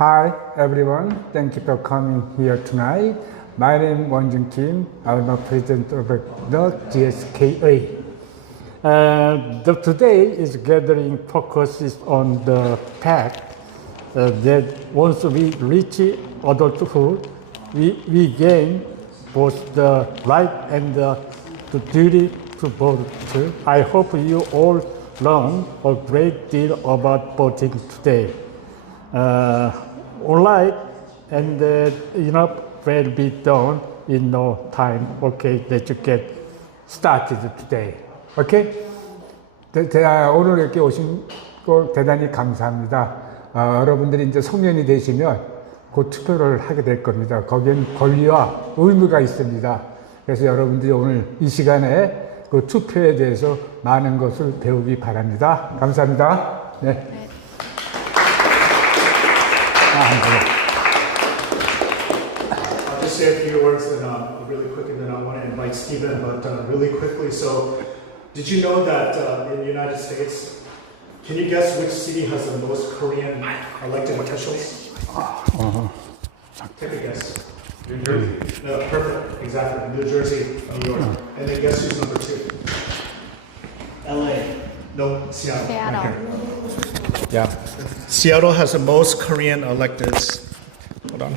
Hi everyone, thank you for coming here tonight. My name is Wonjun Kim. I'm the president of the GSKA. Today is gathering focuses on the fact that once we reach adulthood, we gain both the right and the duty to vote. I hope you all learn a great deal about voting today. Online and enough will be done in no time. Okay, that you get started today. Okay? 오늘 이렇게 오신 거 대단히 감사합니다. 여러분들이 이제 성년이 되시면 곧 투표를 하게 될 겁니다. 거기엔 권리와 의무가 있습니다. 그래서 여러분들이 오늘 이 시간에 그 투표에 대해서 많은 것을 배우기 바랍니다. 감사합니다. 네. I'll just say a few words and really quick, and then I want to invite Stephen, but really quickly. So, did you know that in the United States, can you guess which city has the most Korean elected officials? Take a guess. New Jersey. No, perfect. Exactly. New Jersey, New York. And then guess who's number 2? LA. No, Seattle. Seattle. Yeah. Seattle has the most Korean electeds. Hold on.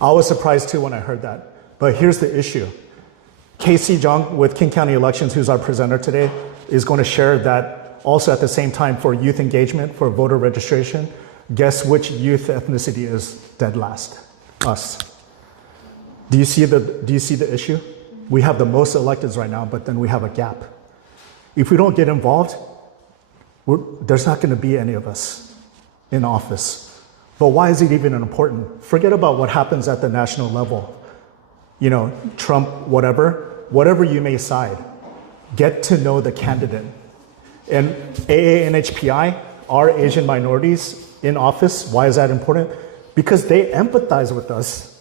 I was surprised too when I heard that. But here's the issue. Casey Jung with King County Elections, who's our presenter today, is going to share that also at the same time for youth engagement, for voter registration. Guess which youth ethnicity is dead last? Us. Do you see the issue? We have the most electeds right now, but then we have a gap. If we don't get involved, there's not going to be any of us in office. But why is it even important? Forget about what happens at the national level. You know, Trump, whatever you may side, get to know the candidate. And AA and HPI are Asian minorities in office. Why is that important? Because they empathize with us.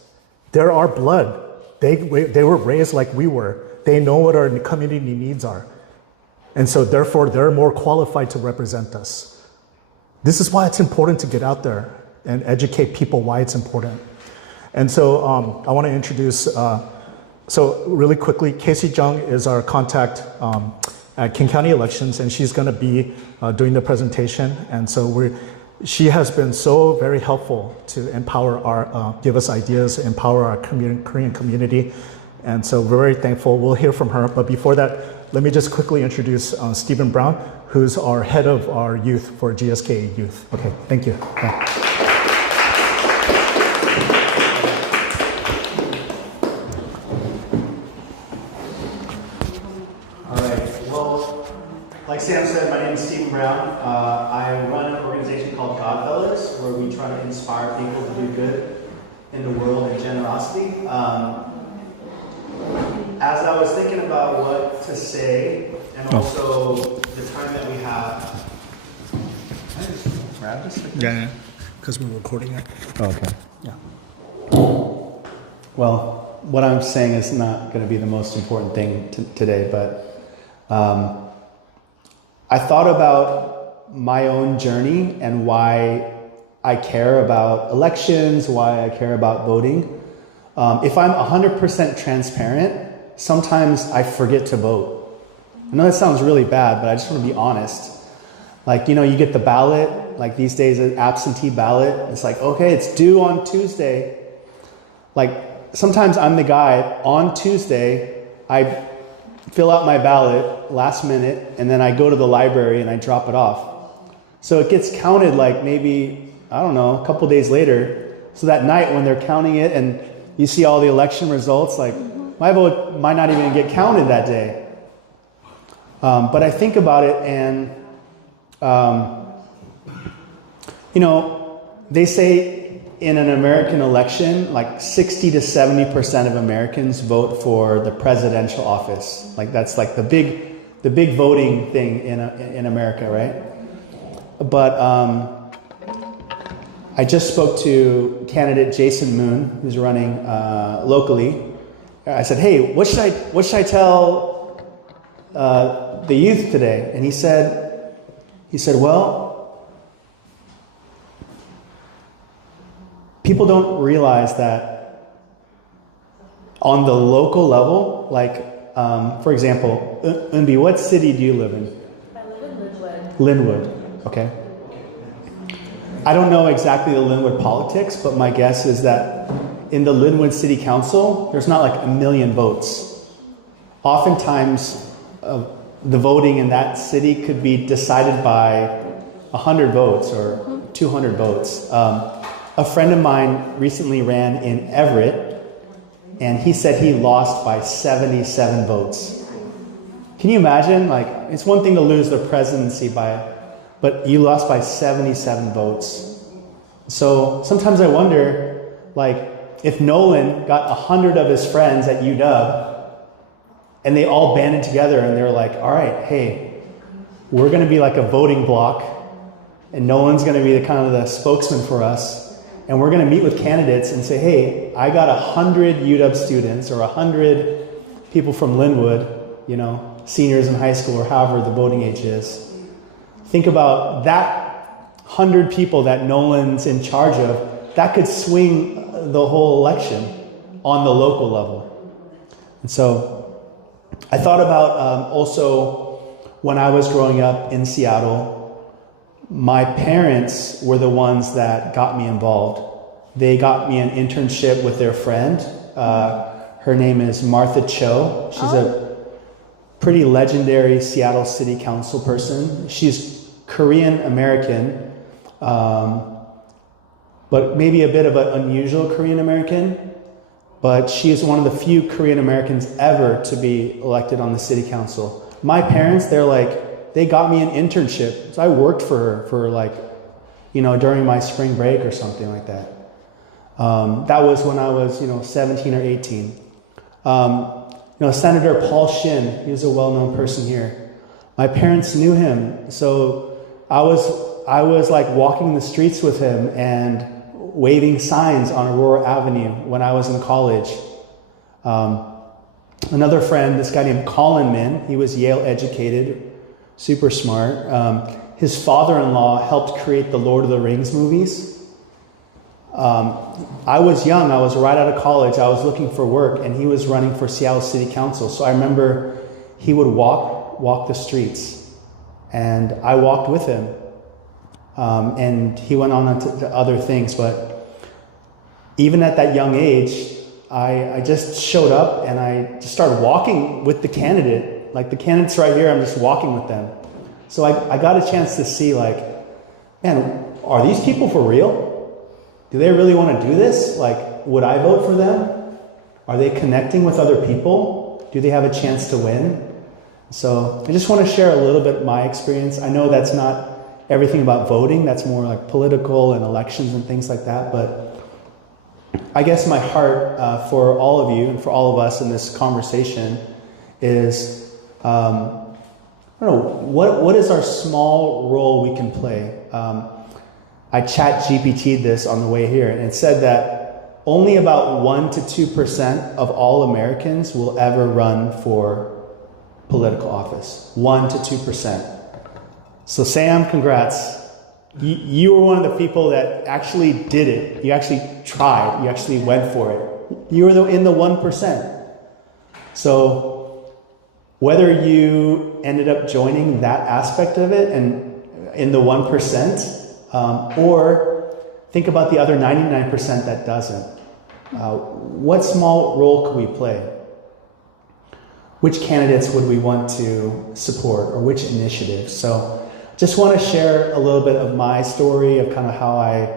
They're our blood. They were raised like we were. They know what our community needs are. And so therefore, they're more qualified to represent us. This is why it's important to get out there and educate people why it's important. And so I want to introduce, so really quickly, Casey Jung is our contact at King County Elections, and she's going to be doing the presentation. And so she has been so very helpful to empower give us ideas, empower our Korean community. And so we're very thankful. We'll hear from her. But before that, let me just quickly introduce Stephen Brown, who's our head of our youth for GSKA Youth. Okay, thank you. Yeah. All right, well, like Sam said, my name is Stephen Brown. I run an organization called Godfellas, where we try to inspire people to do good in the world and generosity. As I was thinking about what to say, and also the time that we have, can I just grab this? Yeah, because we're recording it. Okay. Yeah. Well, what I'm saying is not going to be the most important thing today, but I thought about my own journey and why I care about elections, why I care about voting. If I'm 100% transparent, sometimes I forget to vote. I know that sounds really bad, but I just want to be honest. Like, you know, you get the ballot, like these days, an absentee ballot. It's like, okay, it's due on Tuesday. Like, sometimes I'm the guy, on Tuesday, I fill out my ballot last minute, and then I go to the library and I drop it off. So it gets counted like maybe, I don't know, a couple days later. So that night when they're counting it and you see all the election results, like, my vote might not even get counted that day. But I think about it and, you know, they say in an American election, like 60 to 70% of Americans vote for the presidential office. Like that's like the big voting thing in America, right? But I just spoke to candidate Jason Moon, who's running locally. I said, "Hey, what should I tell the youth today?" And he said, "Well, people don't realize that on the local level, like, for example, Unbi, what city do you live in? I live in Linwood. Linwood, okay. I don't know exactly the Linwood politics, but my guess is that in the Linwood City Council, there's not like 1 million votes. Oftentimes, the voting in that city could be decided by 100 votes or 200 votes. A friend of mine recently ran in Everett, and he said he lost by 77 votes. Can you imagine? Like, it's one thing to lose the presidency but you lost by 77 votes. So sometimes I wonder, like, if Nolan got 100 of his friends at UW, and they all banded together and they're like, all right, hey, we're going to be like a voting block, and Nolan's going to be the kind of the spokesman for us, and we're going to meet with candidates and say, hey, I got 100 UW students or 100 people from Linwood, you know, seniors in high school or however the voting age is. Think about that 100 people that Nolan's in charge of, that could swing the whole election on the local level. And so I thought about also when I was growing up in Seattle, my parents were the ones that got me involved. They got me an internship with their friend. Her name is Martha Cho. She's a pretty legendary Seattle City Council person. She's Korean American, but maybe a bit of an unusual Korean American. But she is one of the few Korean Americans ever to be elected on the city council. My parents, they got me an internship. So I worked for her for during my spring break or something like that. That was when I was, 17 or 18. Senator Paul Shin, he was a well-known person here. My parents knew him, so I was like walking the streets with him and waving signs on Aurora Avenue when I was in college. Another friend, this guy named Colin Min, he was Yale educated, super smart. His father-in-law helped create the Lord of the Rings movies. I was young, I was right out of college, I was looking for work, and he was running for Seattle City Council. So I remember he would walk the streets, and I walked with him. And he went on to other things, but even at that young age, I just showed up and I just started walking with the candidate. Like the candidate's right here, I'm just walking with them. So I got a chance to see man, are these people for real? Do they really want to do this? Would I vote for them? Are they connecting with other people? Do they have a chance to win? So I just want to share a little bit of my experience. I know that's not everything about voting, that's more like political and elections and things like that, but I guess my heart for all of you and for all of us in this conversation is, I don't know, what is our small role we can play? I chat GPT'd this on the way here, and it said that only about 1% to 2% of all Americans will ever run for political office. 1% to 2%. So Sam, congrats. You were one of the people that actually did it. You actually tried. You actually went for it. You were in the 1%. So whether you ended up joining that aspect of it and in the 1%, or think about the other 99% that doesn't. What small role could we play? Which candidates would we want to support, or which initiatives? So just want to share a little bit of my story of kind of how I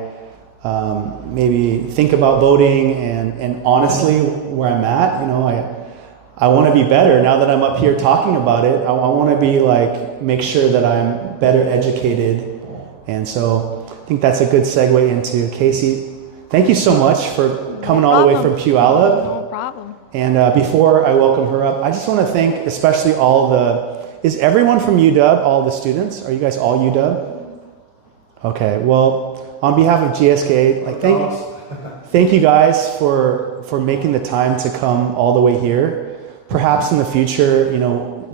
maybe think about voting and honestly where I'm at. I want to be better now that I'm up here talking about it. I want to be make sure that I'm better educated. And so I think that's a good segue into Casey. Thank you so much for coming all the way from Puyallup. No problem. And before I welcome her up, I just want to thank especially is everyone from UW, all the students? Are you guys all UW? Okay, well, on behalf of GSK, thank you guys for making the time to come all the way here. Perhaps in the future,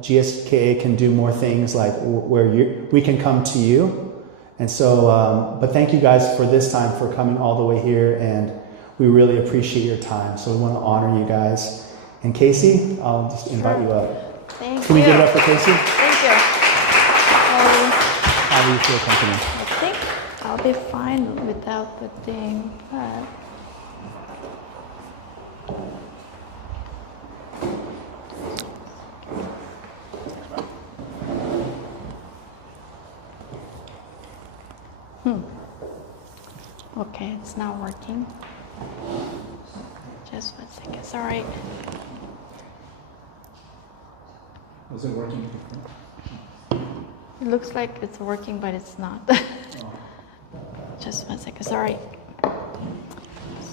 GSK can do more things where we can come to you And so, but thank you guys for this time, for coming all the way here, and we really appreciate your time. So we want to honor you guys. And Casey, I'll just invite you up. Thank Can you. we give it up for Casey? Thank you. How do you feel, company? I think I'll be fine without the thing, but okay, it's not working. Just 1 second, sorry. Was it working? It looks like it's working, but it's not. Just 1 second, sorry.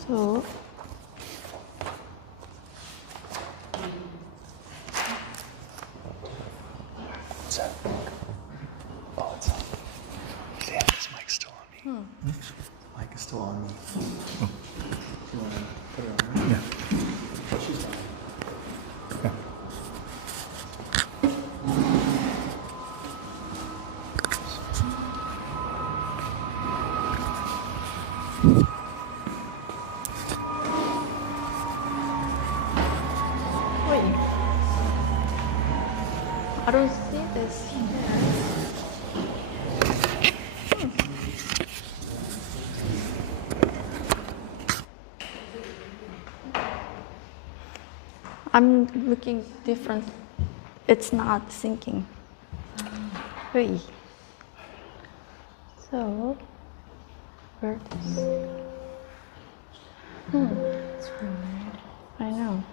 So, What's that? Oh, it's on. Damn, this mic's still on me. Mic is still on me. Do you want to put it on her? Yeah. Oh, she's fine. Yeah. wait. I don't see this here. I'm looking different. It's not syncing. Hey. So, where this? It's weird. I know.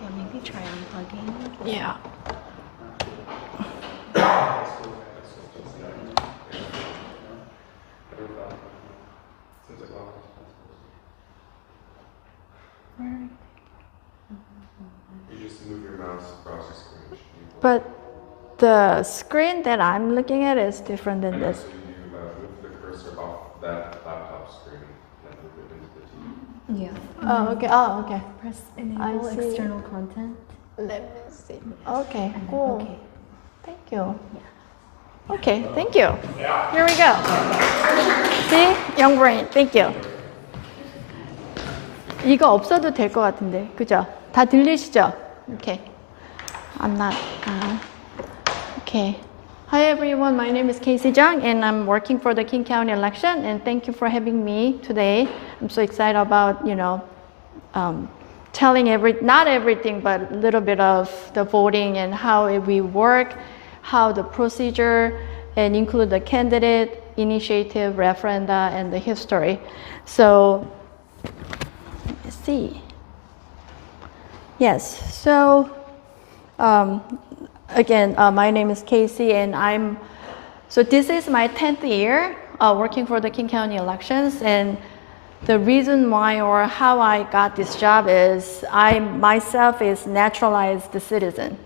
Yeah, maybe try unplugging. Yeah. You just move your mouse across the screen. But the screen that I'm looking at is different than this. So you move the cursor off that laptop screen and move it into the TV. Yeah. Oh, okay. Oh, okay. Press I enable see. external content. Let me see. Okay, And then cool. okay. Thank you. Okay, thank you. Here we go. See? Young brain. Thank you. 이거 없어도 될 것 같은데. 그죠? 다 들리시죠? Okay. I'm not. Okay. Hi everyone, my name is Casey Jung and I'm working for the King County election, and thank you for having me today. I'm so excited about, telling not everything, but a little bit of the voting and how we work, how the procedure, and include the candidate, initiative, referenda, and the history. So, let's see. Yes, so, again, my name is Casey, and so this is my 10th year working for the King County elections, and the reason why or how I got this job is I myself is naturalized citizen.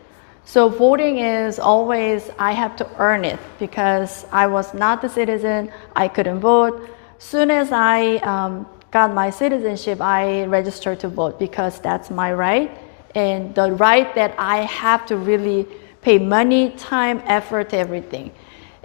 So voting is always, I have to earn it because I was not the citizen, I couldn't vote. Soon as I got my citizenship, I registered to vote because that's my right, and the right that I have to really pay money, time, effort, everything.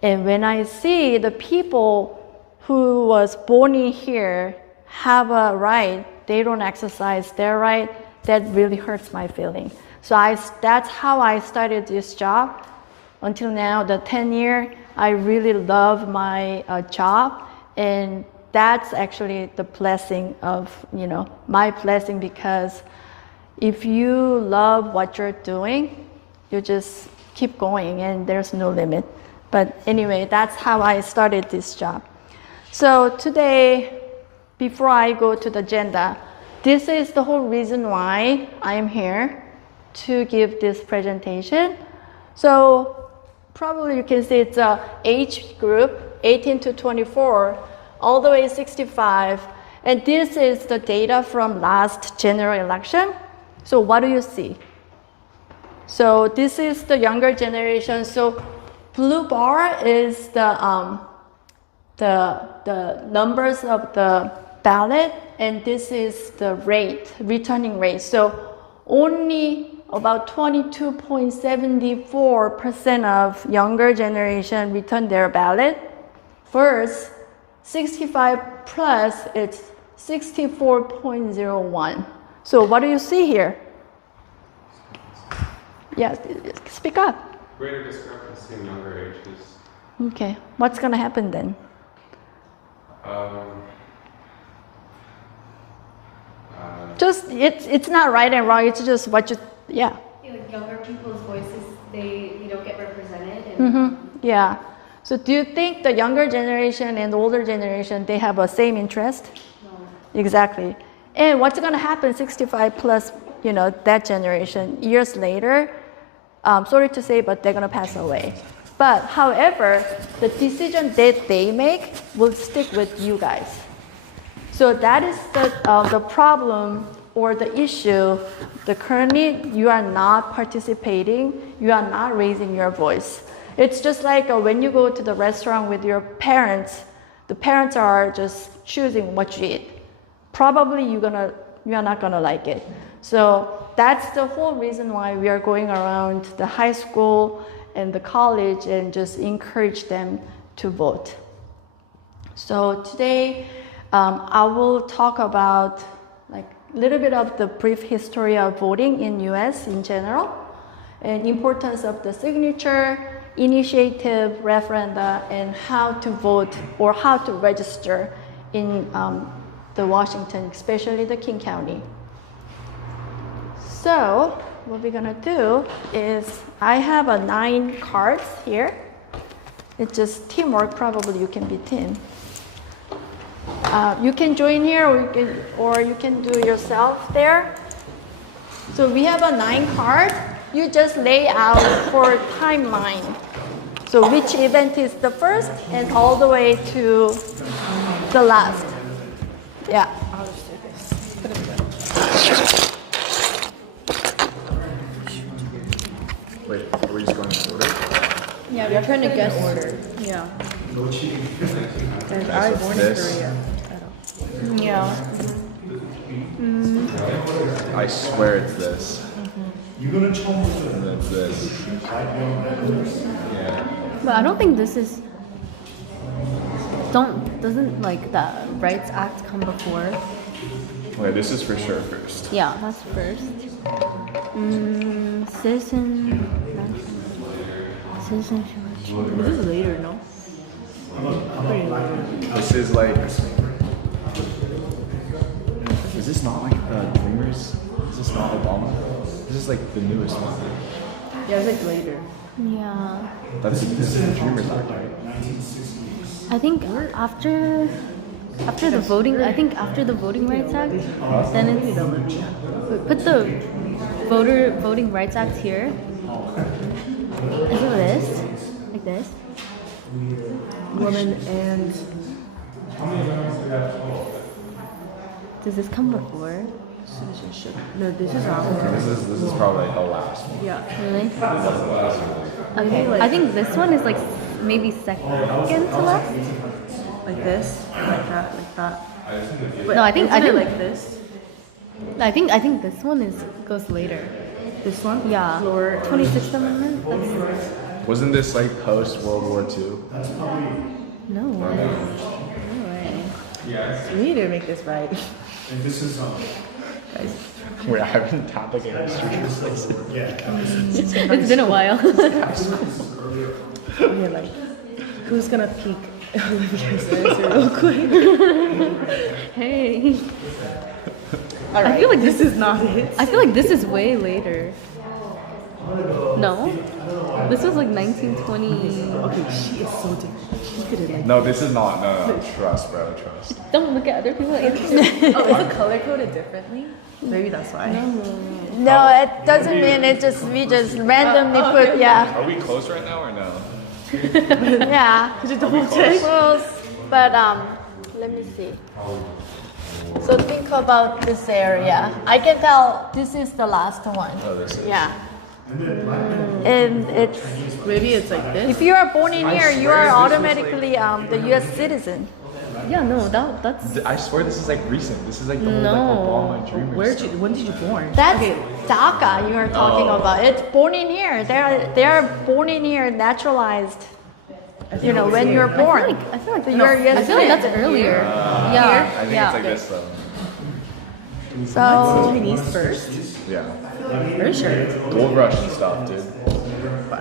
And when I see the people who was born in here have a right, they don't exercise their right, that really hurts my feeling. So that's how I started this job. Until now, the 10 year, I really love my job, and that's actually the blessing of, my blessing, because if you love what you're doing, you just keep going and there's no limit. But anyway, that's how I started this job. So today, before I go to the agenda, this is the whole reason why I'm here to give this presentation. So probably you can see it's a age group, 18 to 24, all the way 65. And this is the data from last general election. So what do you see? So this is the younger generation. So blue bar is the numbers of the ballot, and this is the rate, returning rate. So only about 22.74% of younger generation returned their ballot. First, 65 plus, it's 64.01. So what do you see here? Yes, speak up. Greater discrepancy in younger ages. Okay, what's gonna happen then? Just, it's not right and wrong, it's just what you, yeah. Like younger people's voices, they don't get represented. And Yeah. So do you think the younger generation and the older generation, they have a same interest? no. Exactly. And what's going to happen 65 plus, that generation, years later, sorry to say, but they're going to pass away. But however, the decision that they make will stick with you guys. So that is the problem or the issue. Currently, you are not participating, you are not raising your voice. It's just like when you go to the restaurant with your parents, the parents are just choosing what you eat. Probably you are not gonna like it. So that's the whole reason why we are going around the high school and the college and just encourage them to vote. So today, I will talk about like a little bit of the brief history of voting in US in general, and importance of the signature, initiative, referenda, and how to vote or how to register in the Washington, especially the King County. So what we're gonna do is I have 9 cards here. It's just teamwork, probably you can be team. You can join here or you can do yourself there. So we have 9 cards. You just lay out for timeline. So which event is the first and all the way to the last. Yeah. Wait, are we just going in order? Yeah, we're trying to guess order. Yeah. Guys, I was born in this. Korea. Yeah. I swear it's this. And then it's this. Yeah. But I don't think this is. Doesn't like the Rights Act come before? Okay, this is for sure first. Yeah, that's first. Citizenship. This is later, no? Pretty later. This is like. Is this not like Dreamers? Is this not Obama? This is like the newest one. Yeah, it's like later. Yeah. This is the Dreamers Act, right? I think after the voting, after the Voting Rights Act, then it's put the Voting Rights Act here. Is it this? Like this? Woman and Does this come before? citizenship. No, this is after. Okay, this is probably the last one. Yeah. Really? Okay. I think this one is like maybe second to last. Like this, like that, like that. No, I think like this. I think this one goes later. This one? Yeah. Lower. 26th Amendment. That's Wasn't this like post World War II? no way. No way. We need to make this right. And this is Guys. Wait, I haven't tapped like a history It's been a while. Yeah, like who's gonna peek Olivia's answer real quick? Hey. All right. I feel like this is not it. I feel like this is way later. No? This was like 1920. Okay, she is so different. She could have like. No, this is not. No. Trust, bro. Trust. Don't look at other people's answers. Oh, is it color coded differently? Maybe that's why. No, it doesn't mean it just we just randomly put yeah. Are we close right now or no? Yeah. Could you double check? Close, but let me see. So think about this area. I can tell this is the last one. Oh, this is. Yeah. And it's Maybe it's like this. if you are born in here, you are automatically the U.S. citizen. Yeah, no, that's I swear this is like recent. This is like the whole no. like Obama dreamer Where did stuff. you? When did you born? That's Okay. DACA you are talking about. It's born in here. They're born in here, naturalized. You know, when you're born. I feel like So you're I feel like that's citizen. earlier. I think it's like this though. So Chinese first? Yeah. Very sure. Gold rush and stuff, dude.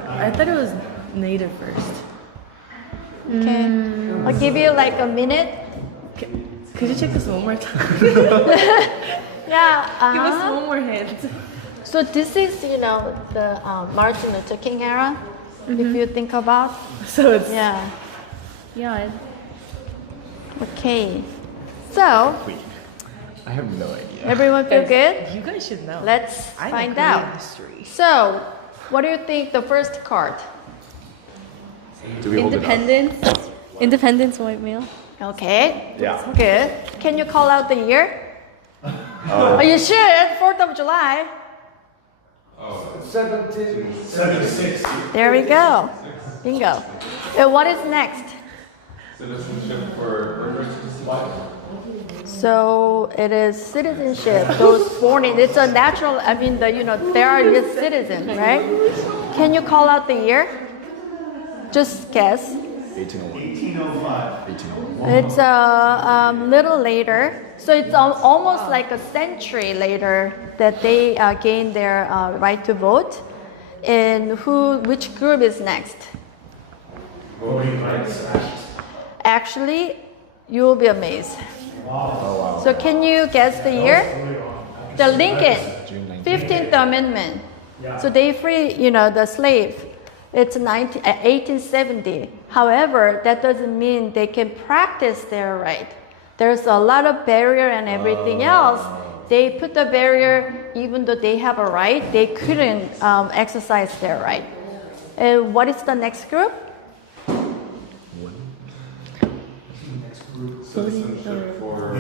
I thought it was native first. okay, I'll give you like a minute. Could you check this one more time? Yeah. Give us one more hint. So this is, you know, the Martin Luther King era. If you think about, So it's yeah. Yeah. Okay. So Wait. I have no idea. everyone feel good? you guys should know. Let's I know find Korean out. history. So, what do you think the first card? Do we hold it up? Independence white male. Okay. Yeah. Good. Can you call out the year? Oh, you should. 4th of July. 1776. There we go. Bingo. And what is next? Citizenship for birthright. So it is citizenship. Those born in, it's a natural. I mean, they are U.S. citizens, right? Can you call out the year? Just guess. 1805. 1801. It's a little later. So it's almost like a century later that they gained their right to vote. And which group is next? Voting rights act. Actually, you will be amazed. So can you guess the year? The Lincoln, 15th Amendment. So they free, the slave. It's 1870. However, that doesn't mean they can practice their right. There's a lot of barrier and everything else. They put the barrier, even though they have a right, they couldn't exercise their right. And what is the next group? Citizenship for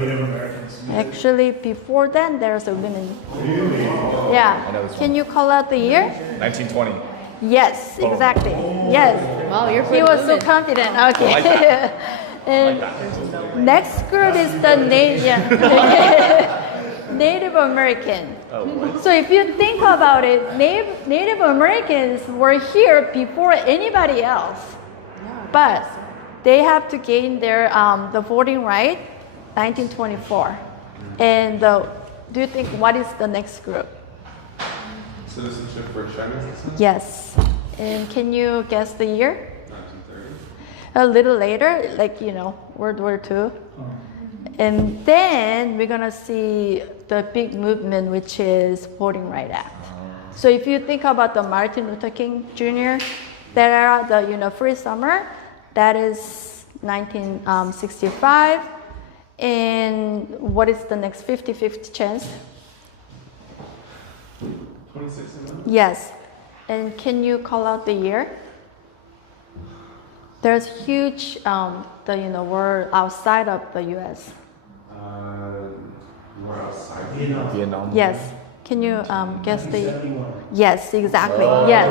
Actually, before then, there's a women. Yeah. Can you call out the year? 1920. Yes, exactly. Yes. Wow, you're He was so confident. Okay. And next group is the Native American. So if you think about it, Native Americans were here before anybody else, but they have to gain their the voting right, 1924. And do you think what is the next group? citizenship for Chinese descent. Yes. And can you guess the year? 1930. A little later, like, World War II. And then we're gonna see the big movement, which is Voting Rights Act. So if you think about the Martin Luther King Jr., that era, the free summer, that is 1965. And what is the next 50-50 chance? 2016. Yes. And can you call out the year? There's huge, we're outside of the U.S. We're outside. Vietnam. Yes. Can you guess the? Yes, exactly. Yes.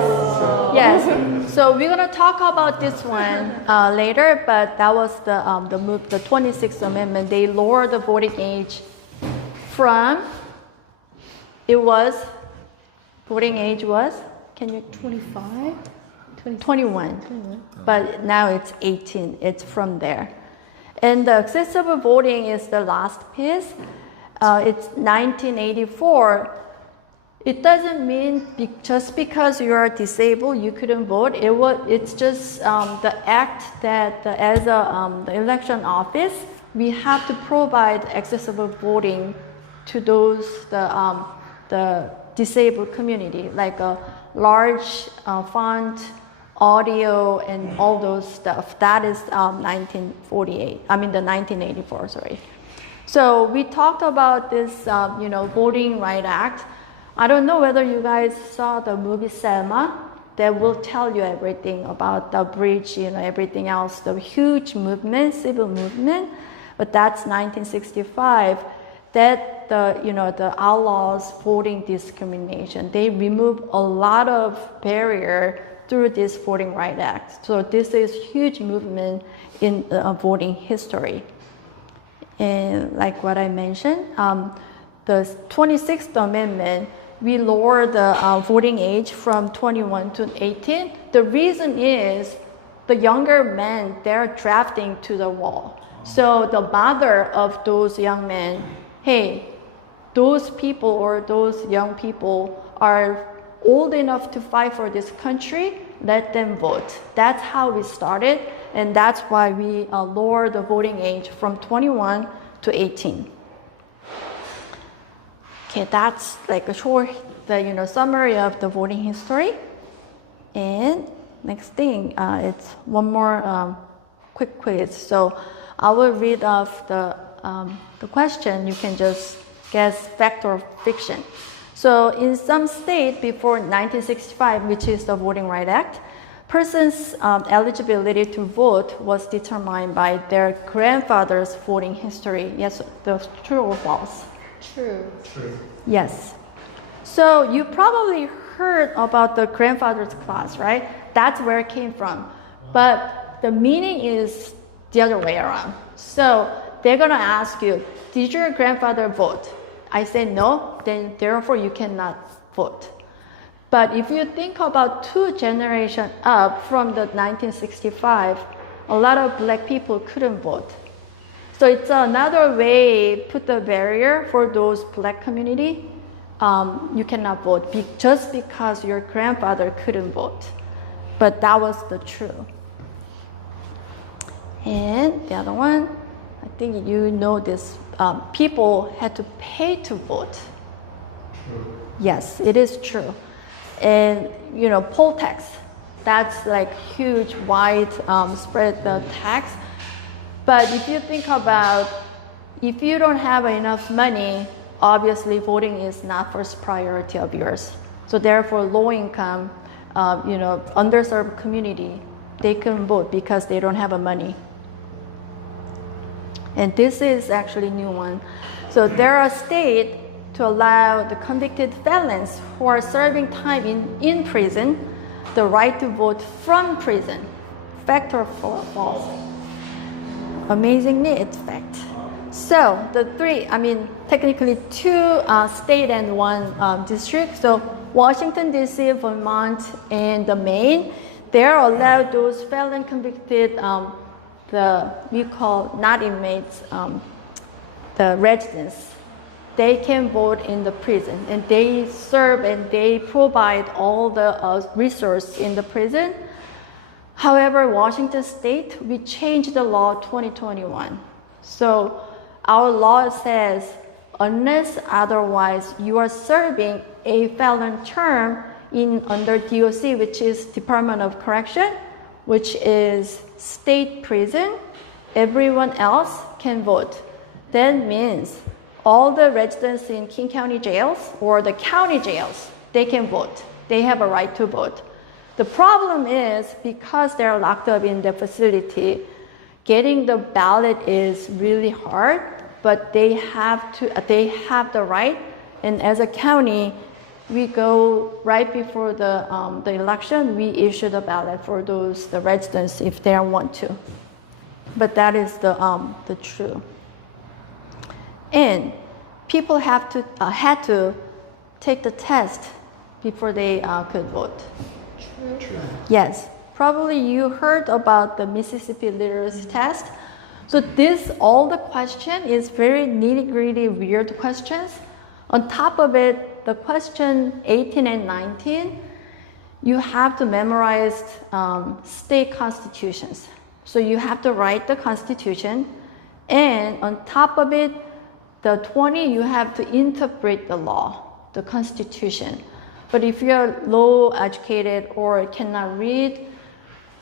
Yes. So we're gonna talk about this one later, but that was the move, the 26th Amendment. They lowered the voting age from. Voting age was. Can you 25? 21, but now it's 18. It's from there. And the accessible voting is the last piece. It's 1984. It doesn't mean just because you are disabled you couldn't vote. It's just the act that as the election office we have to provide accessible voting to those the disabled community, like a large font, audio, and all those stuff. That is 1984, sorry. So we talked about this, Voting Rights Act. I don't know whether you guys saw the movie Selma. That will tell you everything about the bridge, everything else, the huge movement, civil movement. But that's 1965. That the outlaws voting discrimination. They remove a lot of barrier through this Voting Rights Act. So this is huge movement in voting history. And like what I mentioned, the 26th Amendment, we lowered the voting age from 21 to 18. The reason is the younger men, they're drafting to the wall. So the mother of those young men, hey, those people or those young people are old enough to fight for this country, let them vote. That's how we started, and that's why we lowered the voting age from 21 to 18. Okay, that's like a short summary of the voting history. And next thing, it's one more quick quiz. So I will read off the question. You can just guess fact or fiction. So in some state before 1965, which is the Voting Rights Act, persons' eligibility to vote was determined by their grandfather's voting history. Yes, that's true or false? True. Yes. So you probably heard about the grandfather's class, right? That's where it came from. But the meaning is the other way around. So they're gonna ask you, did your grandfather vote? I say no, then therefore you cannot vote. But if you think about 2 generations up from the 1965, a lot of black people couldn't vote. So it's another way put the barrier for those black community. You cannot vote just because your grandfather couldn't vote. But that was the truth. And the other one, I think you know this, people had to pay to vote. True. Yes, it is true. And poll tax, that's like huge, wide spread the tax. But if you think about, if you don't have enough money, obviously voting is not first priority of yours. So therefore, low income, underserved community, they can vote because they don't have money. And this is actually a new one. So there are states to allow the convicted felons who are serving time in prison the right to vote from prison. Fact or false? Amazingly, it's fact. So the technically 2 state and 1 district. So Washington, D.C., Vermont, and the Maine, they're allowed those felon convicted, we call not inmates, the residents. They can vote in the prison, and they serve and they provide all the resources in the prison. However, Washington State, we changed the law 2021. So our law says, unless otherwise you are serving a felon term under DOC, which is Department of Correction, which is state prison, everyone else can vote. That means all the residents in King County jails or the county jails, they can vote. They have a right to vote. The problem is because they're locked up in the facility, getting the ballot is really hard, but they have the right. And as a county, we go right before the election, we issue the ballot for the residents if they want to. But that is the truth. And people had to take the test before they could vote. True. Yes, probably you heard about the Mississippi literacy test. So all the question is very nitty-gritty, weird questions. On top of it, the question 18 and 19, you have to memorize state constitutions. So you have to write the constitution, and on top of it, the 20, you have to interpret the law, the constitution. But if you're low educated or cannot read,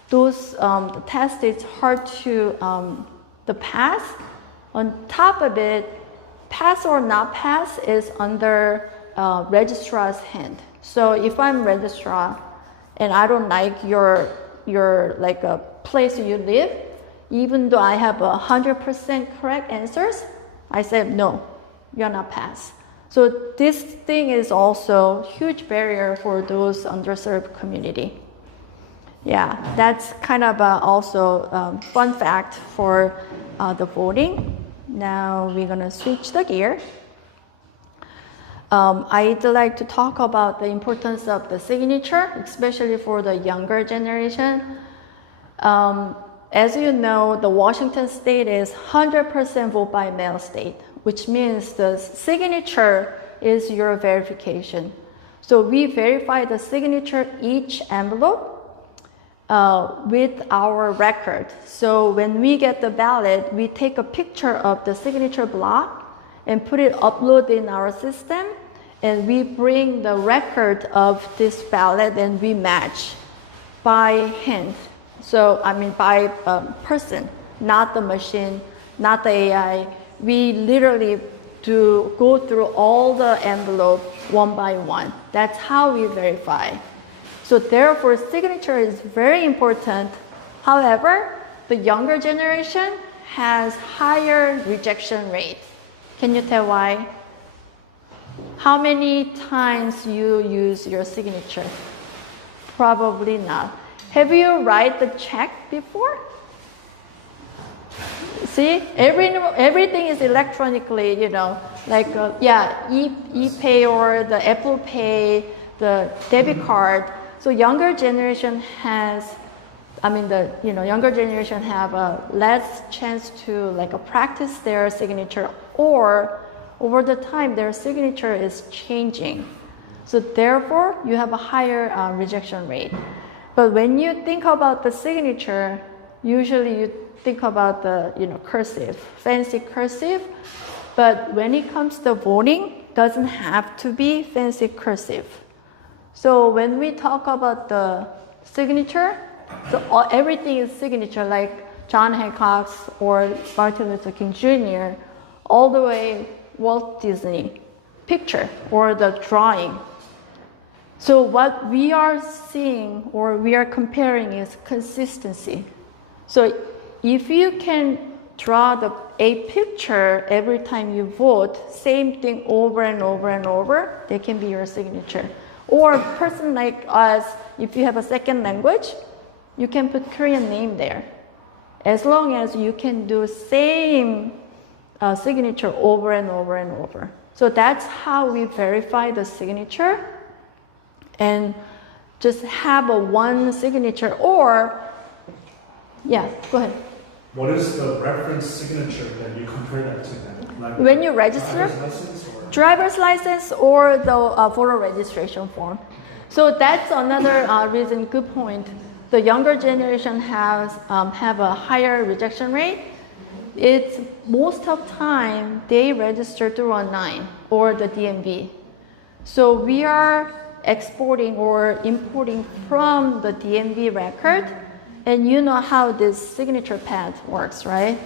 the test is hard to pass. On top of it, pass or not pass is under registrar's hand. So if I'm registrar and I don't like your like a place you live, even though I have 100% correct answers, I said no, you're not pass. So this thing is also a huge barrier for those underserved community. Yeah, that's kind of also fun fact for the voting. Now we're gonna switch the gear. I'd like to talk about the importance of the signature, especially for the younger generation. As you know, the Washington state is 100% vote by mail state, which means the signature is your verification. So we verify the signature each envelope with our record. So when we get the ballot, we take a picture of the signature block and put it upload in our system, and we bring the record of this ballot and we match by hand. So I mean by person, not the machine, not the AI. We literally go through all the envelopes one by one. That's how we verify. So therefore, signature is very important. However, the younger generation has higher rejection rate. Can you tell why? How many times you use your signature? Probably not. Have you write the check before? See, everything is electronically, like e-pay or the Apple Pay, the debit card. So younger generation younger generation have a less chance to practice their signature, or over the time their signature is changing. So therefore, you have a higher rejection rate. But when you think about the signature, usually you think about the cursive, fancy cursive. But when it comes to voting, doesn't have to be fancy cursive. So when we talk about the signature, so everything is signature, like John Hancock's or Martin Luther King Jr., all the way Walt Disney picture or the drawing. So what we are seeing or we are comparing is consistency. So if you can draw a picture every time you vote, same thing over and over and over, they can be your signature. Or a person like us, if you have a second language, you can put Korean name there. As long as you can do same signature over and over and over. So that's how we verify the signature, and just have a one signature. Or, yeah, go ahead. What is the reference signature that you compare that to then? Like when you register, driver's license or the voter registration form. So that's another reason, good point. The younger generation have a higher rejection rate. It's most of time they register through online or the DMV. So we are exporting or importing from the DMV record, and you know how this signature pad works, right?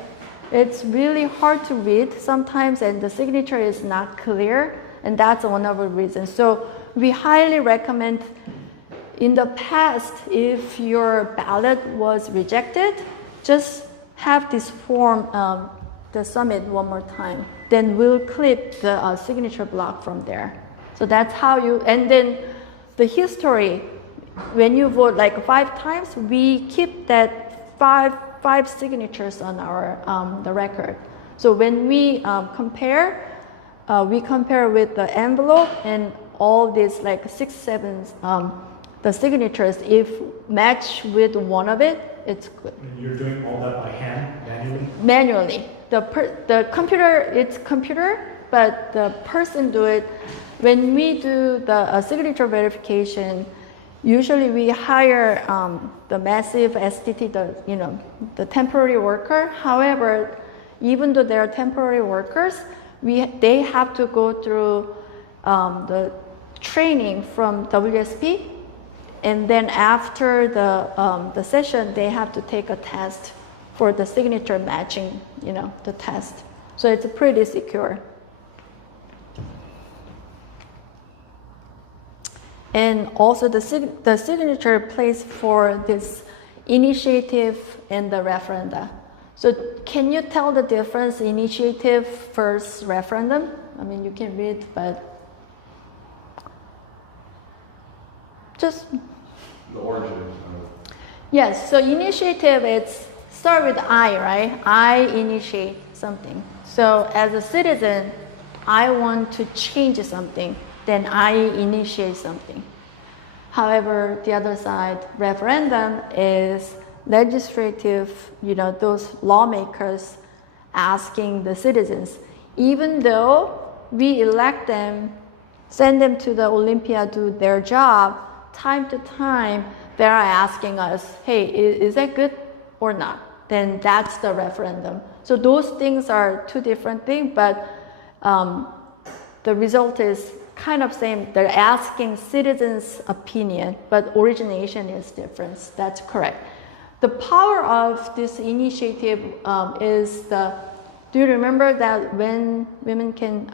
It's really hard to read sometimes, and the signature is not clear, and that's one of the reasons. So we highly recommend, in the past, if your ballot was rejected, just have this form, the submit one more time. Then we'll clip the signature block from there. So that's how you, and then the history, when you vote 5 times, we keep that five signatures on our the record. So when we compare with the envelope and all these 6, 7 the signatures. If match with one of it, it's good. And you're doing all that by hand, manually? Manually. The computer, it's computer, but the person do it. When we do the signature verification, usually we hire the massive STT, the temporary worker. However, even though they are temporary workers, they have to go through the training from WSP, and then after the session, they have to take a test for the signature matching, the test. So it's pretty secure. And also the signature plays for this initiative and the referenda. So can you tell the difference, initiative versus referendum? I mean, you can read, but just... The origin. Yes, so initiative, it's start with I, right? I initiate something. So as a citizen, I want to change something, then I initiate something. However, the other side, referendum is legislative, those lawmakers asking the citizens, even though we elect them, send them to the Olympia, do their job, time to time, they are asking us, hey, is that good or not? Then that's the referendum. So those things are two different things, but the result is kind of same. They're asking citizens' opinion, but origination is different. That's correct. The power of this initiative is do you remember that when women can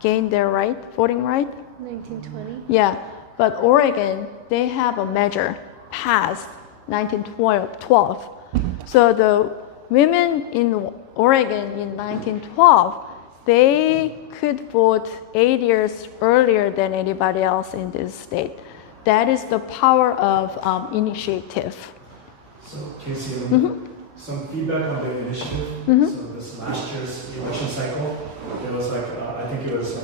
gain their voting right? 1920. Yeah, but Oregon, they have a measure passed 1912. So the women in Oregon in 1912, they could vote 8 years earlier than anybody else in this state. That is the power of initiative. So, Casey, some feedback on the initiative. So this last year's election cycle, it was I think it was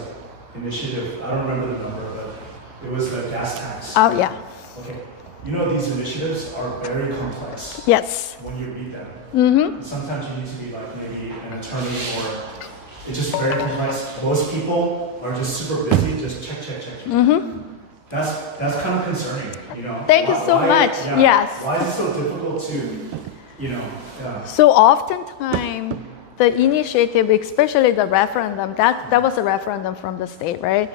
initiative, I don't remember the number, but it was the gas tax. Oh, yeah. Okay. These initiatives are very complex. Yes. When you read them. Sometimes you need to be maybe an attorney, or it's just very complex. Most people are just super busy, just check. That's kind of concerning, Thank you so much. Yeah, yes. Why is it so difficult to, So oftentimes the initiative, especially the referendum, that was a referendum from the state, right?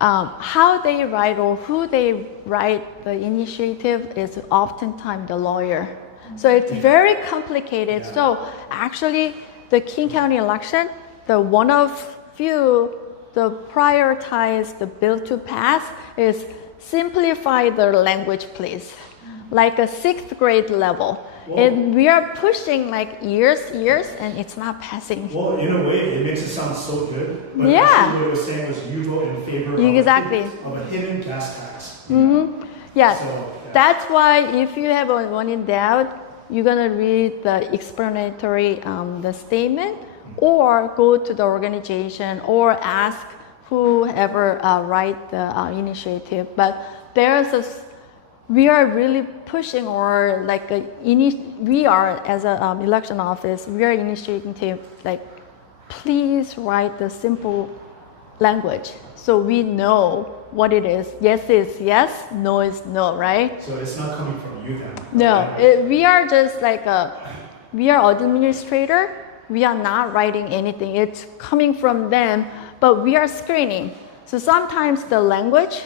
How they write or who they write the initiative is oftentimes the lawyer. So it's very complicated. Yeah. So actually the King County election, the one of few, the prioritize the bill to pass is simplify the language, please. Like a 6th grade level. And we are pushing years, and it's not passing. Well, in a way, it makes it sound so good. But Yeah. actually what it was saying was you vote in favor Exactly. of a hidden gas tax. Yes. So, yeah. That's why if you have one in doubt, you're gonna read the explanatory the statement, or go to the organization, or ask whoever write the initiative. But we are really pushing, or we are as an election office, we are initiating please write the simple language so we know what it is. Yes is yes, no is no, right? So it's not coming from you then? No, we are just we are administrator. We are not writing anything. It's coming from them, but we are screening. So sometimes the language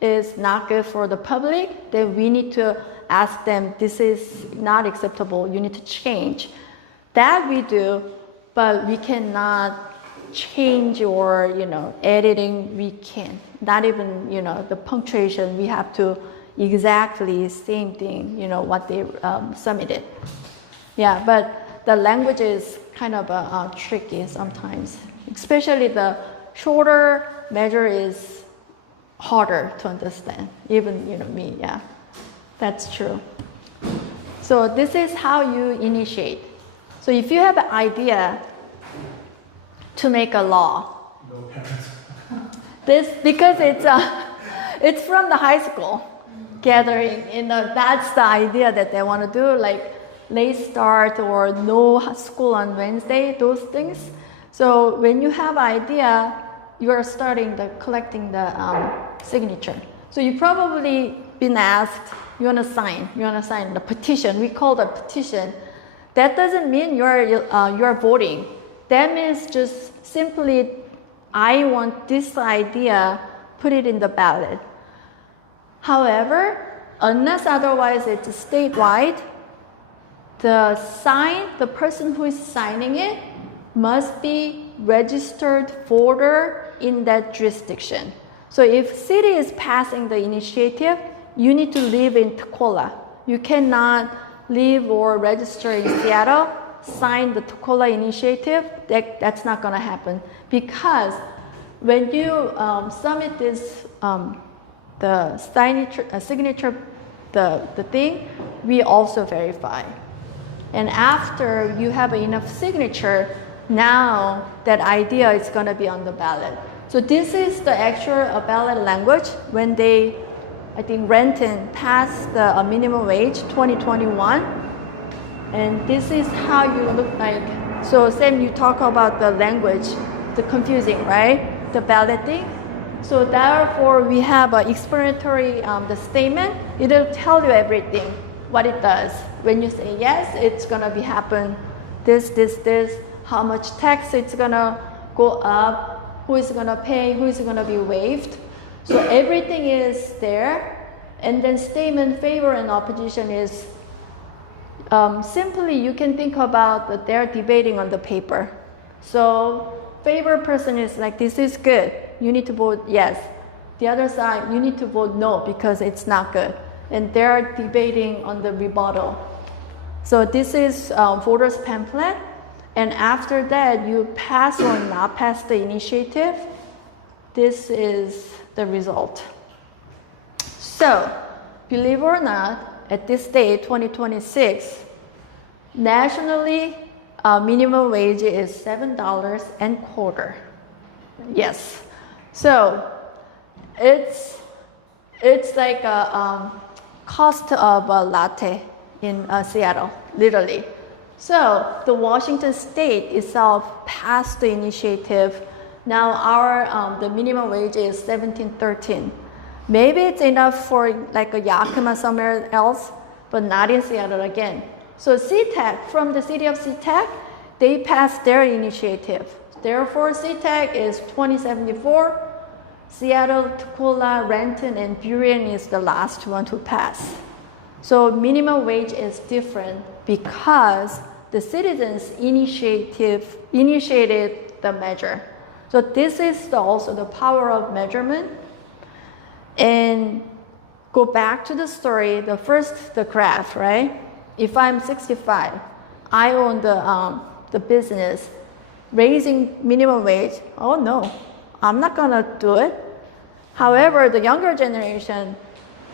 is not good for the public, then we need to ask them, this is not acceptable, you need to change. That we do, but we cannot change or, editing, we can't. Not even, the punctuation, we have to exactly same thing, what they submitted. Yeah, but the language is kind of tricky sometimes. Especially the shorter measure is harder to understand, even me. Yeah, that's true. So this is how you initiate. So if you have an idea to make a law, because it's from the high school gathering, that's the idea that they want to do, late start or no school on Wednesday, those things. So when you have idea, you are starting collecting the signature. So you probably been asked, you want to sign the petition. We call it petition. That doesn't mean you're voting. That means just simply, I want this idea, put it in the ballot. However, unless otherwise it's statewide, the person who is signing it must be registered voter in that jurisdiction. So if city is passing the initiative, you need to live in Toccoa. You cannot live or register in Seattle, sign the Toccoa initiative. That's not going to happen, because when you submit this, the signature, the thing, we also verify. And after you have enough signature, Now that idea is going to be on the ballot. So this is the actual ballot language when they, I think Renton passed the minimum wage 2021. And this is how you look like. So Sam, you talk about the language, the confusing, right? The balloting. So therefore we have an explanatory the statement. It'll tell you everything, what it does. When you say yes, it's gonna be happen this, how much tax it's gonna go up, who is gonna pay, who is gonna be waived. So everything is there. And then statement, favor, and opposition is simply you can think about that they're debating on the paper. So favor person is like, this is good, you need to vote yes. The other side, you need to vote no because it's not good. And they're debating on the rebuttal. So this is voters pamphlet. And after that, you pass or not pass the initiative. This is the result. So, believe it or not, at this day, 2026, nationally, minimum wage is $7.25. Yes. So, it's like a cost of a latte in Seattle, literally. So the Washington state itself passed the initiative. Now our the minimum wage is $17.13. Maybe it's enough for like a Yakima somewhere else, but not in Seattle again. So SeaTac, from the city of SeaTac, they passed their initiative. Therefore, SeaTac is 2074. Seattle, Tacoma, Renton, and Burien is the last one to pass. So minimum wage is different because the citizens initiated the measure. So this is also the power of measurement. And go back to the story, the graph, right? If I'm 65, I own the business, raising minimum wage, oh no, I'm not gonna do it. However, the younger generation,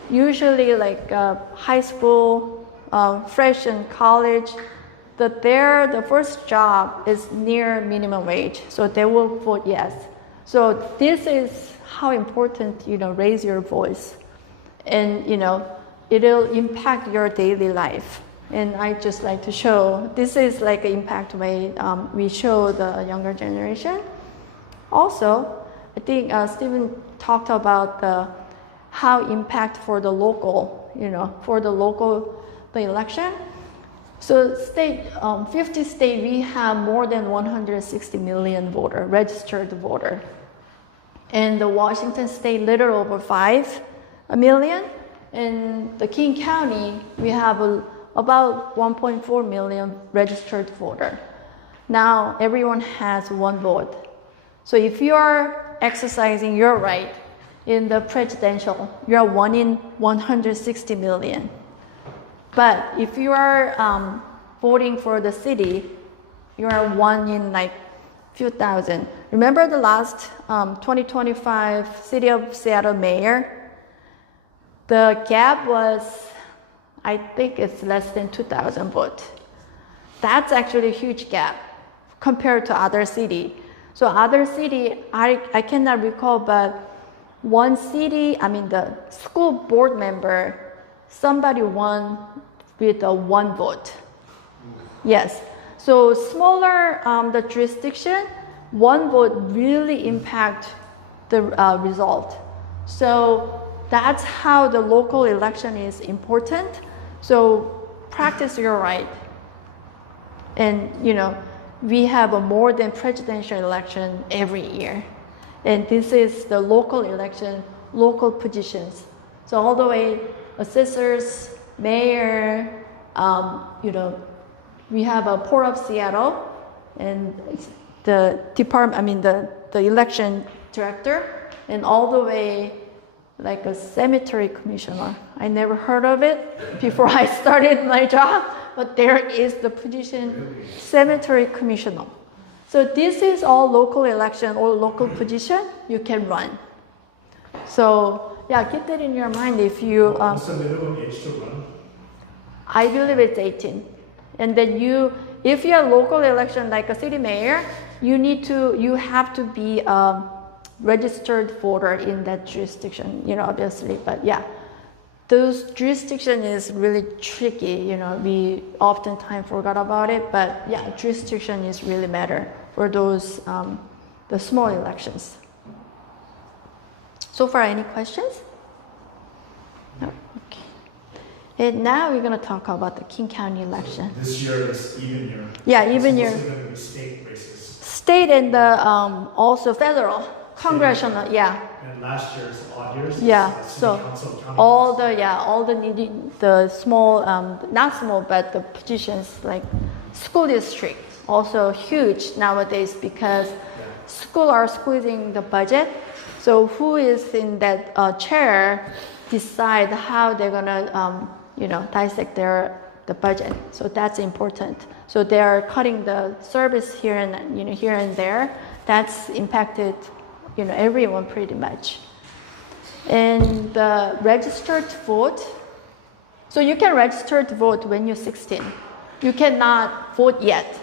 usually like high school, fresh in college, the first job is near minimum wage, so they will vote yes. So this is how important, raise your voice, and it'll impact your daily life. And I just like to show this is like an impact way we show the younger generation. Also, I think Stephen talked about how impact for the local, the election. So 50 states, we have more than 160 million registered voter. And the Washington state, little over 5 million. And the King County, we have about 1.4 million registered voter. Now, everyone has one vote. So if you are exercising your right in the presidential, you are 1 in 160 million. But if you are voting for the city, you are 1 in like few thousand. Remember the last 2025 City of Seattle mayor? The gap was, I think it's less than 2,000 votes. That's actually a huge gap compared to other city. So other city, I cannot recall, but one city, the school board member, somebody won with a 1 vote. Yes. So smaller the jurisdiction, 1 vote really impact the result. So that's how the local election is important. So practice your right. And we have a more than presidential election every year. And this is the local election, local positions. So all the way, assessors, mayor, we have a Port of Seattle, and the department, the election director, and all the way like a cemetery commissioner. I never heard of it before I started my job, but there is the position, cemetery commissioner. So this is all local election or local position you can run. So yeah, keep that in your mind if you. What's the minimum age to run? I believe it's 18. And then if you're a local election like a city mayor, you have to be a registered voter in that jurisdiction, obviously. But yeah, those jurisdiction is really tricky. We oftentimes forgot about it, but yeah, jurisdiction is really matter for those the small elections. So far, any questions? No? Okay. And now we're going to talk about the King County election. This year is even year. Yeah, even year. It's mostly going to be state races. State and the also federal, congressional, yeah. And last year's odd years. Yeah, City so council, county all the small, not small, but the positions like school district also huge nowadays because school are squeezing the budget. So who is in that chair decide how they're gonna dissect the budget. So that's important. So they are cutting the service here and there. That's impacted everyone pretty much. And the registered vote. So you can register to vote when you're 16. You cannot vote yet.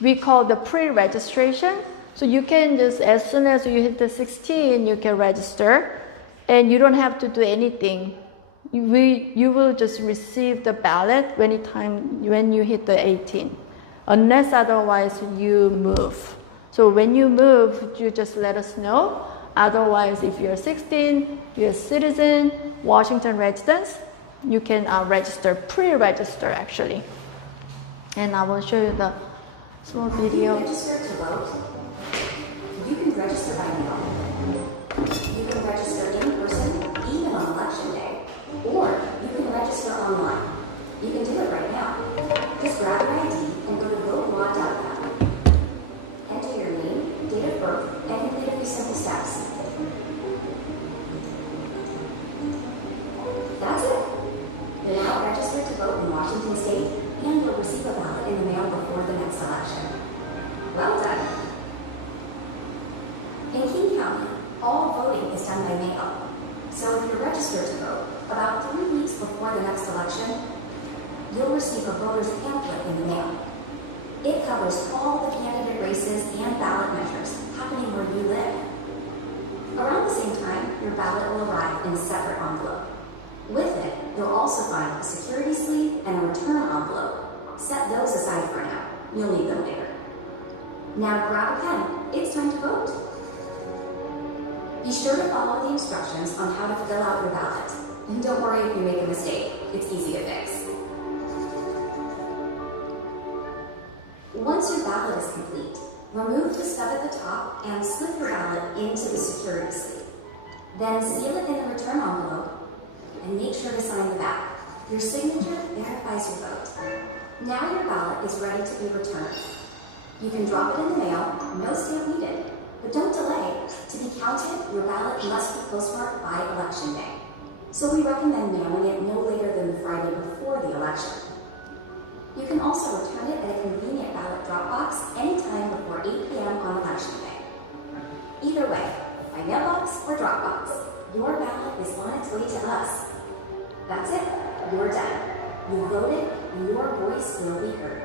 We call the pre-registration. So you can just, as soon as you hit the 16, you can register, and you don't have to do anything. You will just receive the ballot when you hit the 18, unless otherwise you move. So when you move, you just let us know. Otherwise, if you're 16, you're a citizen, Washington residents, you can pre-register actually. And I will show you the small video. Register to vote. You can register by mail. You can register in person, even on election day. Or you can register online. You can do it right now. Just grab your ID and go to votelaw.gov. Enter your name, date of birth, and complete a few simple steps. That's it. You're now registered to vote in Washington State, and you'll receive a ballot in the mail before the next election. Well done. In King County, all voting is done by mail. So if you're registered to vote, about 3 weeks before the next election, you'll receive a voter's pamphlet in the mail. It covers all the candidate races and ballot measures happening where you live. Around the same time, your ballot will arrive in a separate envelope. With it, you'll also find a security sleeve and a return envelope. Set those aside for now. You'll need them later. Now grab a pen. It's time to vote. Be sure to follow the instructions on how to fill out your ballot. And don't worry if you make a mistake. It's easy to fix. Once your ballot is complete, remove the stub at the top and slip your ballot into the security sleeve. Then seal it in the return envelope and make sure to sign the back. Your signature verifies your vote. Now your ballot is ready to be returned. You can drop it in the mail, no stamp needed. But don't delay. To be counted, your ballot must be postmarked by election day. So we recommend mailing it no later than the Friday before the election. You can also return it at a convenient ballot drop box anytime before 8 p.m. on election day. Either way, by mailbox or drop box, your ballot is on its way to us. That's it. You're done. You voted, and your voice will be heard.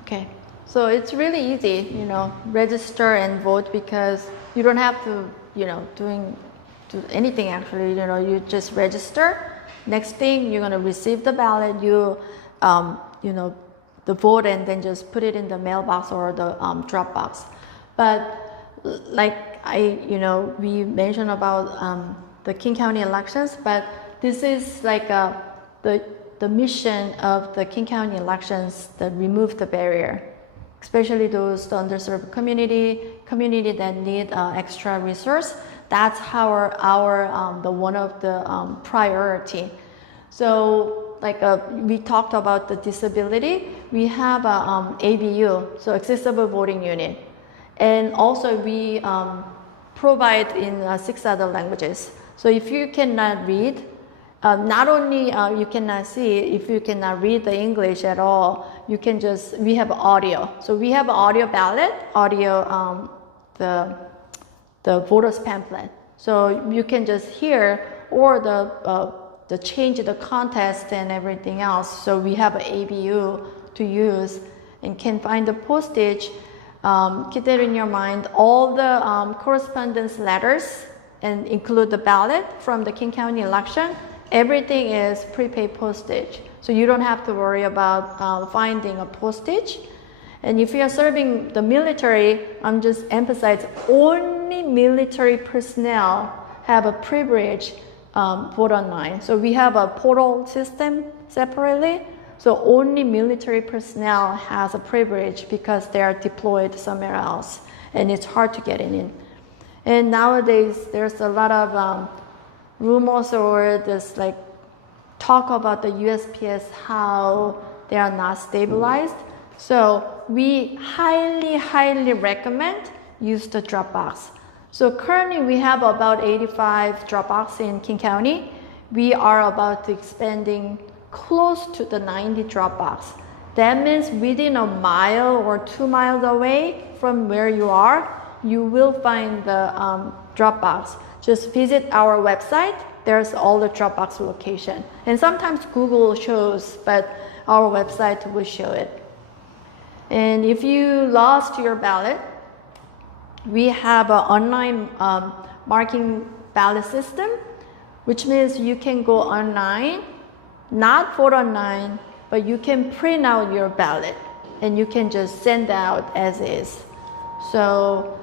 Okay. So it's really easy, register and vote because you don't have to, do anything actually. You just register. Next thing, you're gonna receive the ballot. The vote, and then just put it in the mailbox or the drop box. But like we mentioned about the King County elections, but this is like the mission of the King County elections that remove the barrier. Especially the underserved community that need extra resource. That's our one of the priority. So we talked about the disability. We have a AVU, so accessible voting unit, and also we provide in 6 other languages. So if you cannot read, not only you cannot see, if you cannot read the English at all, you can we have audio. So we have audio ballot, the voter's pamphlet. So you can just hear, or the change the contest and everything else. So we have an ABU to use and can find the postage. Keep that in your mind. All the correspondence letters and include the ballot from the King County election. Everything is prepaid postage. So you don't have to worry about finding a postage. And if you are serving the military, I'm just emphasizing only military personnel have a privilege vote online. So we have a portal system separately. So only military personnel has a privilege because they are deployed somewhere else, and it's hard to get in. And nowadays, there's a lot of rumors or this like talk about the USPS, how they are not stabilized. So we highly recommend use the Dropbox. So currently we have about 85 Dropbox in King County. We are about to expanding close to the 90 Dropbox. That means within a mile or 2 miles away from where you are, you will find the Dropbox. Just visit our website. There's all the Dropbox location. And sometimes Google shows, but our website will show it. And if you lost your ballot, we have an online marking ballot system, which means you can go online, not vote online, but you can print out your ballot and you can just send out as is. So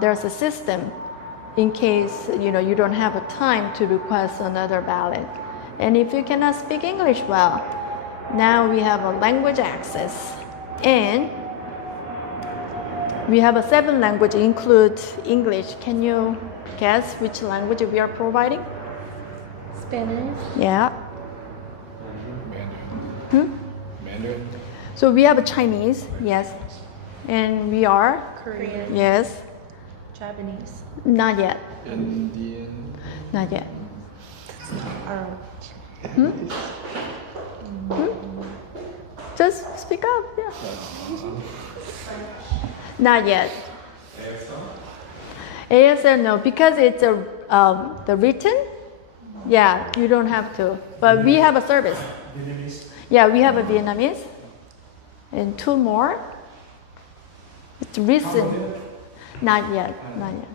there's a system in case you don't have a time to request another ballot. And if you cannot speak English well, now we have a language access, and we have a 7 language include English. Can you guess which language we are providing? Spanish. Yeah. Mandarin. So we have a Chinese, yes, and we are Korean. yes, Japanese. not yet, Indian. not yet. Just speak up, yeah. Not yet. ASL, no, because it's the written. Yeah, you don't have to. But we have a service. Vietnamese. Yeah, we have a Vietnamese and 2 more. It's recent. Not yet. Not yet.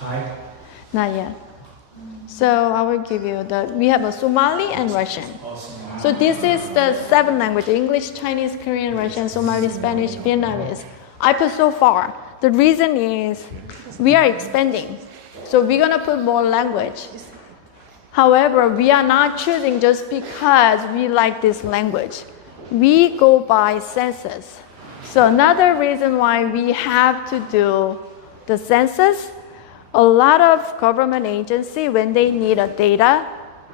Thai. Not yet. So I will give you we have a Somali and Russian. So this is the 7 language: English, Chinese, Korean, Russian, Somali, Spanish, Vietnamese. I put so far. The reason is we are expanding. So we're gonna put more language. However, we are not choosing just because we like this language. We go by census. So another reason why we have to do the census, a lot of government agency, when they need a data,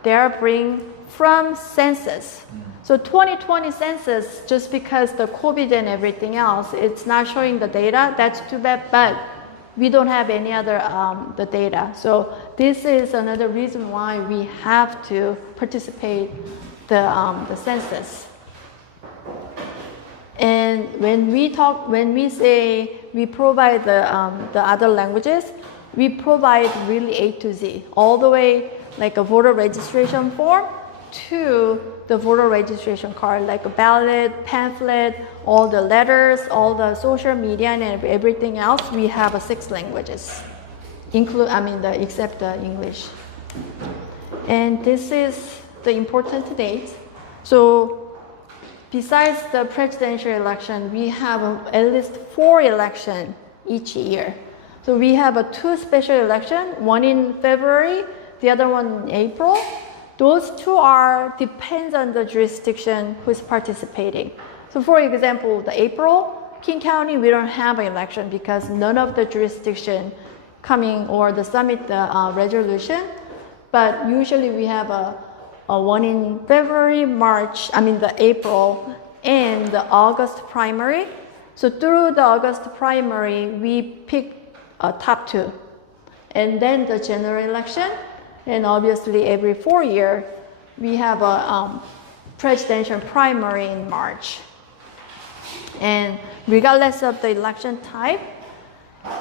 they bring from census. So 2020 census, just because the COVID and everything else, it's not showing the data. That's too bad, but we don't have any other the data. So this is another reason why we have to participate the census. And when we say we provide the other languages, we provide really A to Z, all the way like a voter registration form to the voter registration card, like a ballot, pamphlet, all the letters, all the social media, and everything else. We have 6 languages, except the English. And this is the important date. So besides the presidential election, we have at least 4 elections each year. So we have 2 special elections, one in February, the other one in April. Those 2 depends on the jurisdiction who's participating. So for example, the April, King County, we don't have an election because none of the jurisdiction coming or the submit the resolution. But usually we have a one in February, the April, and the August primary. So through the August primary, we pick top 2. And then the general election. And obviously every 4 years, we have a presidential primary in March. And regardless of the election type,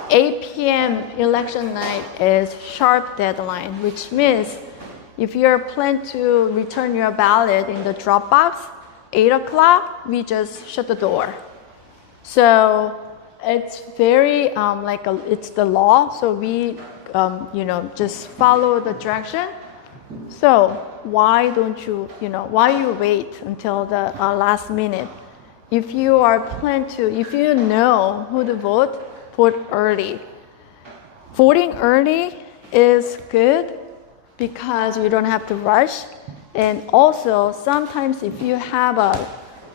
8 p.m. election night is sharp deadline, which means if you're planning to return your ballot in the drop box, 8 o'clock, we just shut the door. So it's very it's the law. So we, just follow the direction. So why don't you, why you wait until the last minute? If you are planning to, if you know who to vote early. Voting early is good because you don't have to rush. And also, sometimes if you have an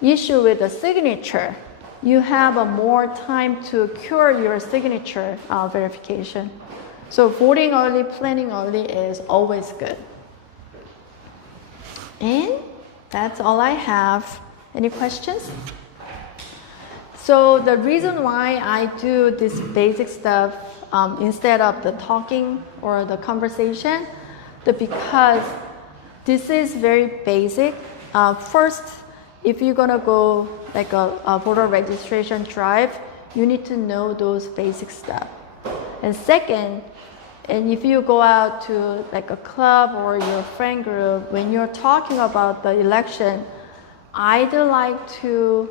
issue with the signature, you have more time to cure your signature verification. So voting early, planning early is always good. And that's all I have. Any questions? So the reason why I do this basic stuff instead of the talking or the conversation, because this is very basic. First, if you're gonna go like a voter registration drive, you need to know those basic stuff. And second, and if you go out to like a club or your friend group, when you're talking about the election, I'd like to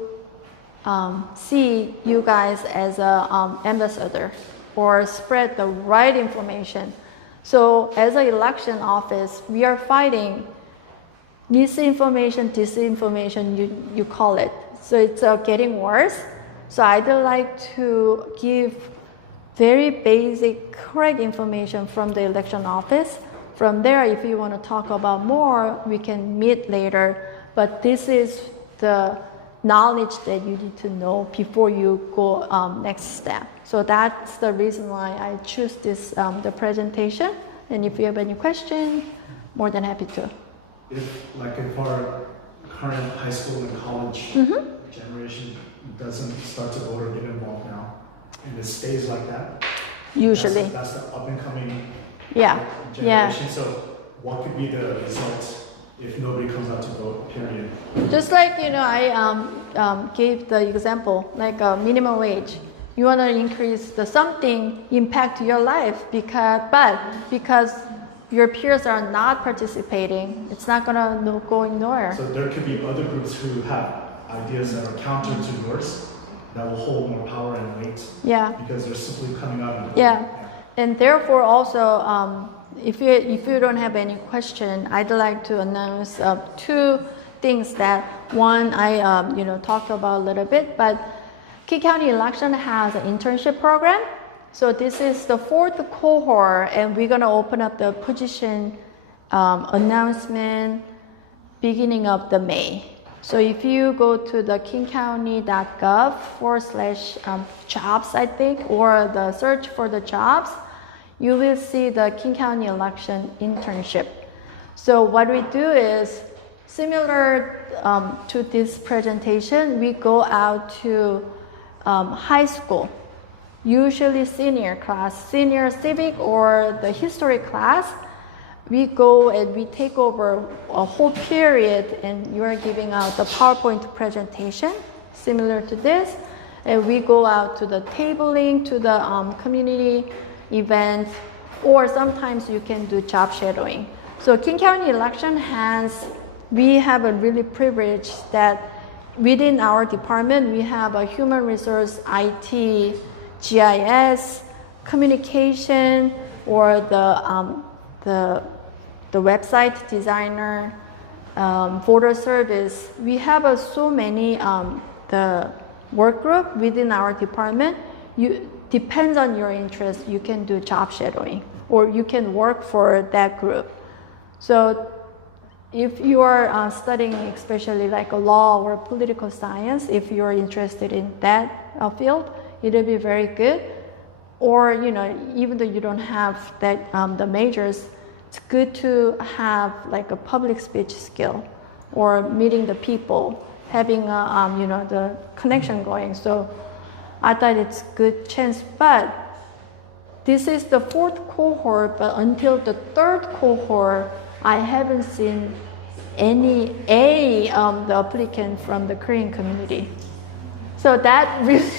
see you guys as a ambassador or spread the right information. So as an election office, we are fighting misinformation, disinformation, you call it. So it's getting worse. So I'd like to give very basic, correct information from the election office. From there, if you want to talk about more, we can meet later. But this is the knowledge that you need to know before you go next step. So that's the reason why I choose this the presentation. And if you have any questions, more than happy to. If our current high school and college generation doesn't start to vote or get involved now, and it stays like that, usually that's the up and coming generation. Yeah. So what could be the results if nobody comes out to vote, period? Just like, I gave the example, like minimum wage. You want to increase the something impact your life because your peers are not participating, it's not going to go nowhere. So there could be other groups who have ideas that are counter to yours that will hold more power and weight. Yeah. Because they're simply coming out and Yeah. And therefore also, if you don't have any question, I'd like to announce two things. That one I talked about a little bit, but King County Election has an internship program. So this is the 4th cohort, and we're gonna open up the position announcement beginning of the May. So if you go to the kingcounty.gov/jobs, I think, or the search for the jobs, you will see the King County Election internship. So what we do is similar to this presentation. We go out to high school, usually senior class, senior civic or the history class. We go and we take over a whole period, and you are giving out the PowerPoint presentation similar to this. And we go out to the tabling, to the community events, or sometimes you can do job shadowing. So King County Election we have a really privilege that within our department, we have a human resource, IT, GIS, communication, or the website designer, voter service. We have so many the work group within our department. Depends on your interest, you can do job shadowing or you can work for that group. So if you are studying especially like a law or political science, if you're interested in that field, it'll be very good. Or even though you don't have that the majors, it's good to have like a public speech skill or meeting the people, having the connection going. So I thought it's a good chance, but this is the 4th cohort, but until the 3rd cohort, I haven't seen any the applicant from the Korean community. So that really,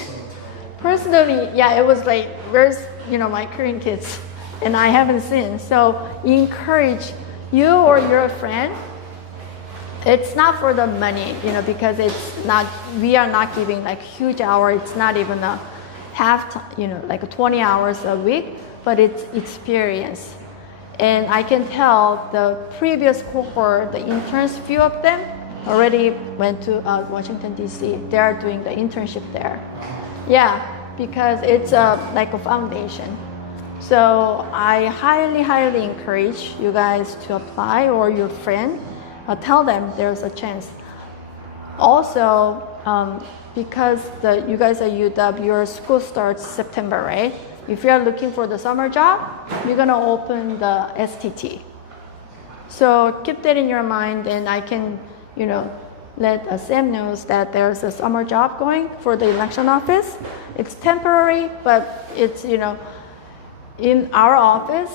personally, it was like, where's my Korean kids? And I haven't seen. So encourage you or your friend, it's not for the money, because it's not, we are not giving like huge hour. It's not even a half, like 20 hours a week, but it's experience. And I can tell the previous cohort, the interns, few of them already went to Washington, D.C. They are doing the internship there. Yeah, because it's like a foundation. So I highly, highly encourage you guys to apply, or your friend, tell them there's a chance. Also, because you guys are UW, your school starts September, right? If you're looking for the summer job, you're gonna open the STT. So keep that in your mind, and I can, let Sam knows that there's a summer job going for the election office. It's temporary, but it's, in our office,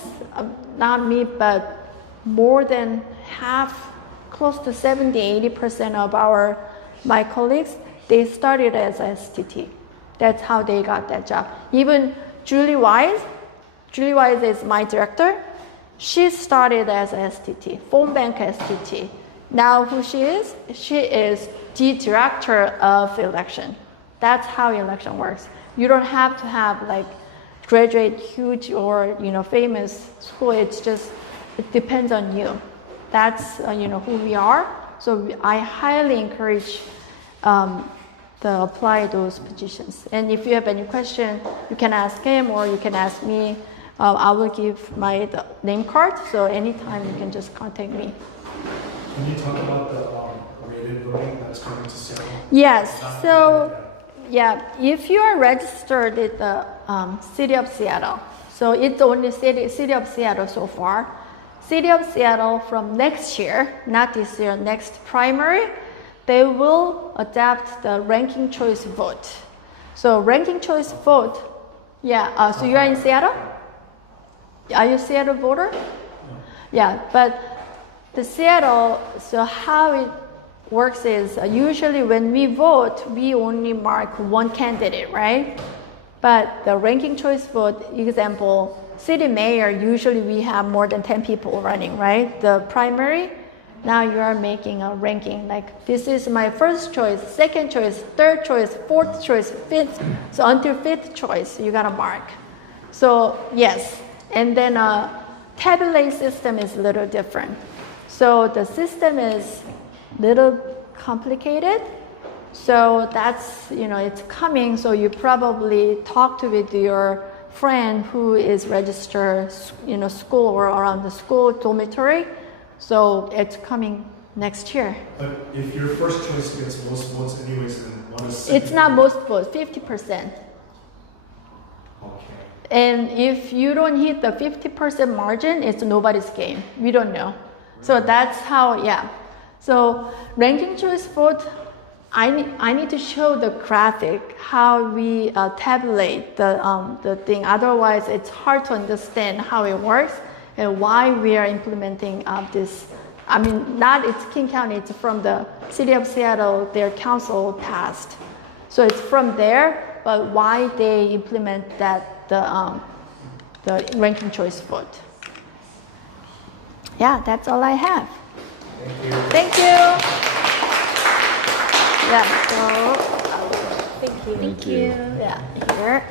not me, but more than half, close to 70-80% of my colleagues, they started as STT. That's how they got that job. Even Julie Wise is my director. She started as STT, phone bank STT. Now who she is? She is the director of election. That's how election works. You don't have to have like graduate huge or famous school. It's just, it depends on you. That's who we are. So I highly encourage to apply those positions. And if you have any question, you can ask him or you can ask me. I will give my name card, so anytime you can just contact me. Can you talk about the rated voting that's coming to Seattle? Yes. So yeah, if you are registered at the City of Seattle, so it's only City of Seattle so far. City of Seattle from next year, not this year, next primary, they will adapt the ranking choice vote. So ranking choice vote, yeah, so you are in Seattle? Are you a Seattle voter? Yeah, but the Seattle, so how it works is usually when we vote, we only mark one candidate, right? But the ranking choice vote, example, city mayor, usually we have more than 10 people running, right? The primary, now you are making a ranking, like this is my first choice, second choice, third choice, fourth choice, fifth. So until fifth choice, you gotta mark. So yes, and then tabulate system is a little different. So the system is little complicated. So that's, it's coming. So you probably talked with your friend who is registered, school or around the school dormitory. So it's coming next year. But if your first choice gets most votes anyways, then what is second? It's not most votes, 50%. Okay. And if you don't hit the 50% margin, it's nobody's game. We don't know. So that's how, yeah. So ranking choice vote, I need to show the graphic how we tabulate the thing. Otherwise, it's hard to understand how it works and why we are implementing this. I mean, not it's King County, it's from the City of Seattle, their council passed. So it's from there, but why they implement that, the ranking choice vote. Yeah, that's all I have. Thank you. Yeah, so, thank you. Thank you. Yeah, here.